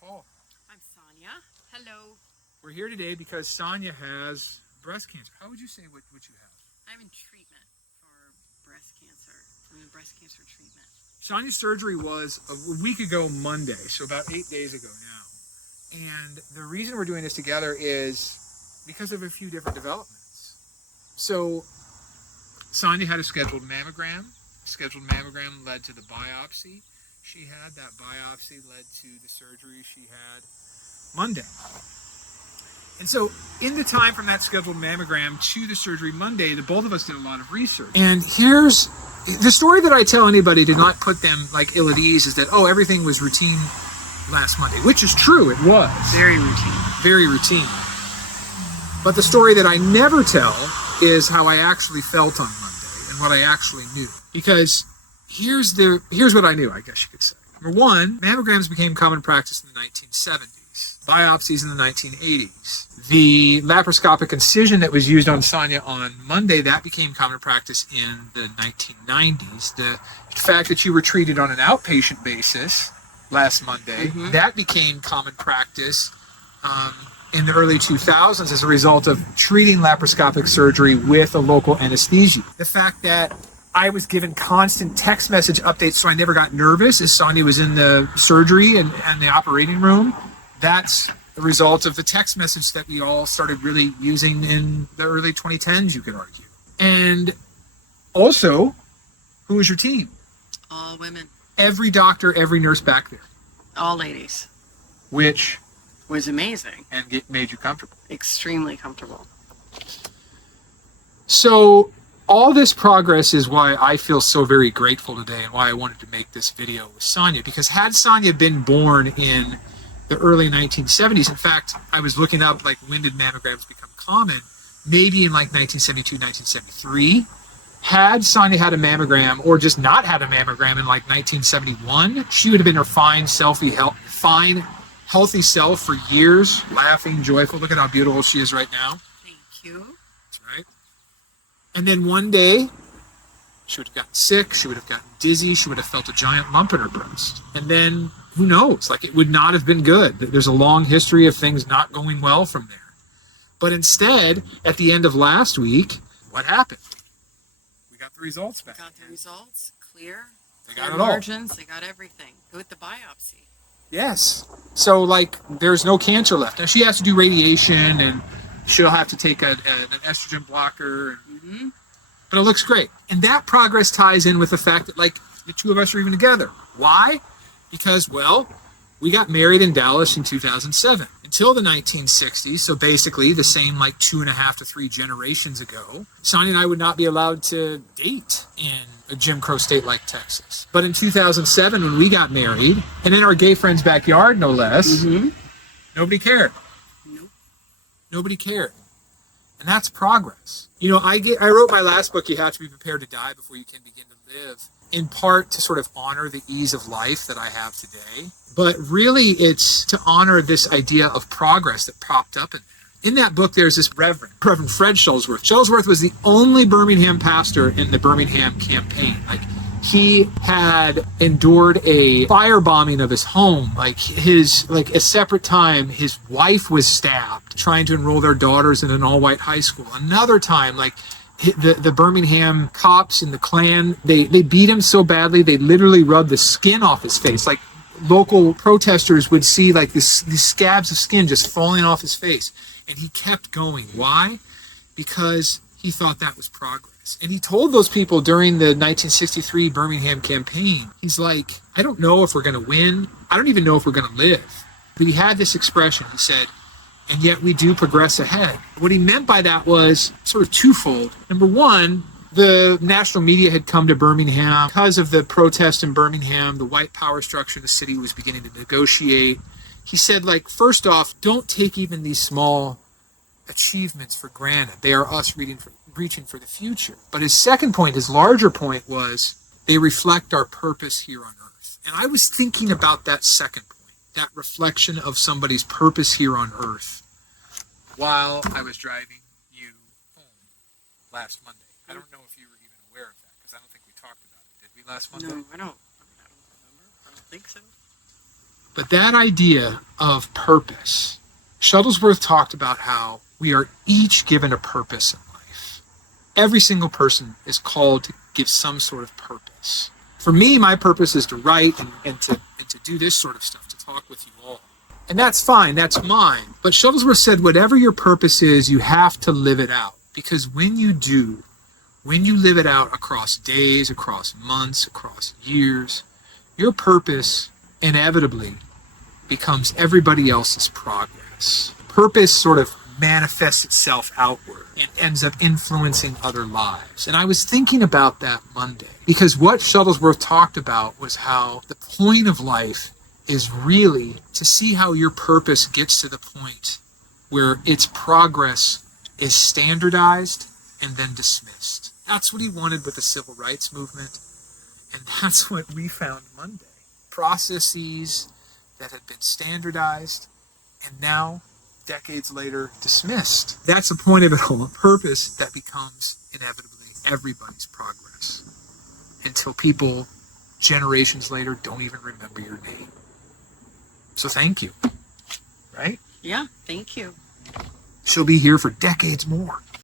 Paul. I'm Sonya. Hello. We're here today because Sonya has breast cancer. How would you say what you have? I'm in treatment for breast cancer. I'm in breast cancer treatment. Sonya's surgery was a week ago Monday, so about 8 days ago now. And the reason we're doing this together is because of a few different developments. So Sonya had a scheduled mammogram. Scheduled mammogram led to the biopsy she had. That biopsy led to the surgery she had Monday. And so in the time from that scheduled mammogram to the surgery Monday, the both of us did a lot of research. And here's the story that I tell anybody to not put them like ill at ease is that, oh, everything was routine last Monday, which is true. It was. Very routine. Very routine. But the story that I never tell is how I actually felt on Monday and what I actually knew. Because here's what I knew, I guess you could say. Number one, mammograms became common practice in the 1970s. Biopsies in the 1980s. The laparoscopic incision that was used on Sonya on Monday, that became common practice in the 1990s. The fact that you were treated on an outpatient basis last Monday, that became common practice in the early 2000s as a result of treating laparoscopic surgery with a local anesthesia. The fact that I was given constant text message updates so I never got nervous as Sonya was in the surgery and the operating room, that's the result of the text message that we all started really using in the early 2010s, you could argue. And also, who was your team? All women. Every doctor, every nurse back there. All ladies. Which was amazing. And made you comfortable. Extremely comfortable. So all this progress is why I feel so very grateful today and why I wanted to make this video with Sonya. Because had Sonya been born in the early 1970s, in fact, I was looking up like when did mammograms become common, maybe in like 1972, 1973. Had Sonya had a mammogram or just not had a mammogram in like 1971, she would have been her fine, healthy self for years, laughing, joyful. Look at how beautiful she is right now. Thank you. That's right. And then one day, she would have gotten sick, she would have gotten dizzy, she would have felt a giant lump in her breast. And then, who knows, like it would not have been good. There's a long history of things not going well from there. But instead, at the end of last week, what happened? We got the results back. Got the results, clear. They got clear it all. Margins, they got everything. With the biopsy. Yes. So, like, there's no cancer left. Now, she has to do radiation, and she'll have to take an estrogen blocker. But it looks great. And that progress ties in with the fact that, like, the two of us are even together. Why? Because, well, we got married in Dallas in 2007. Until the 1960s, so basically the same, like, 2.5 to 3 generations ago, Sonya and I would not be allowed to date in a Jim Crow state like Texas. But in 2007, when we got married, and in our gay friend's backyard, no less, nobody cared. Nope. Nobody cared. And that's progress. You know, I wrote my last book, You Have to Be Prepared to Die Before You Can Begin to Live, in part to sort of honor the ease of life that I have today. But really, it's to honor this idea of progress that popped up in there. In that book, there's this Reverend Fred Shuttlesworth. Shuttlesworth was the only Birmingham pastor in the Birmingham campaign. Like, he had endured a firebombing of his home. Like, a separate time, his wife was stabbed trying to enroll their daughters in an all-white high school. Another time, like, the Birmingham cops and the Klan, they beat him so badly, they literally rubbed the skin off his face. Like, local protesters would see, like, these scabs of skin just falling off his face. And he kept going. Why? Because he thought that was progress. And he told those people during the 1963 Birmingham campaign, he's like, I don't know if we're going to win. I don't even know if we're going to live. But he had this expression. He said, and yet we do progress ahead. What he meant by that was sort of twofold. Number one, the national media had come to Birmingham because of the protest in Birmingham. The white power structure in the city was beginning to negotiate. He said, like, first off, don't take even these small achievements for granted. They are us reaching for the future. But his second point, his larger point, was they reflect our purpose here on earth. And I was thinking about that second point, that reflection of somebody's purpose here on earth, while I was driving you home last Monday. I don't know if you were even aware of that, because I don't think we talked about it. Did we last Monday? No, I don't remember. I don't think so. But that idea of purpose, Shuttlesworth talked about how we are each given a purpose in life. Every single person is called to give some sort of purpose. For me, my purpose is to write and to do this sort of stuff, to talk with you all. And that's fine, that's mine. But Shuttlesworth said, whatever your purpose is, you have to live it out. Because when you do, when you live it out across days, across months, across years, your purpose inevitably becomes everybody else's progress. Purpose sort of manifests itself outward and ends up influencing other lives. And I was thinking about that Monday because what Shuttlesworth talked about was how the point of life is really to see how your purpose gets to the point where its progress is standardized and then dismissed. That's what he wanted with the civil rights movement. And that's what we found Monday. Processes that had been standardized and now, decades later, dismissed. That's the point of it all, a purpose that becomes inevitably everybody's progress until people, generations later, don't even remember your name. So thank you, right? Yeah, thank you. She'll be here for decades more.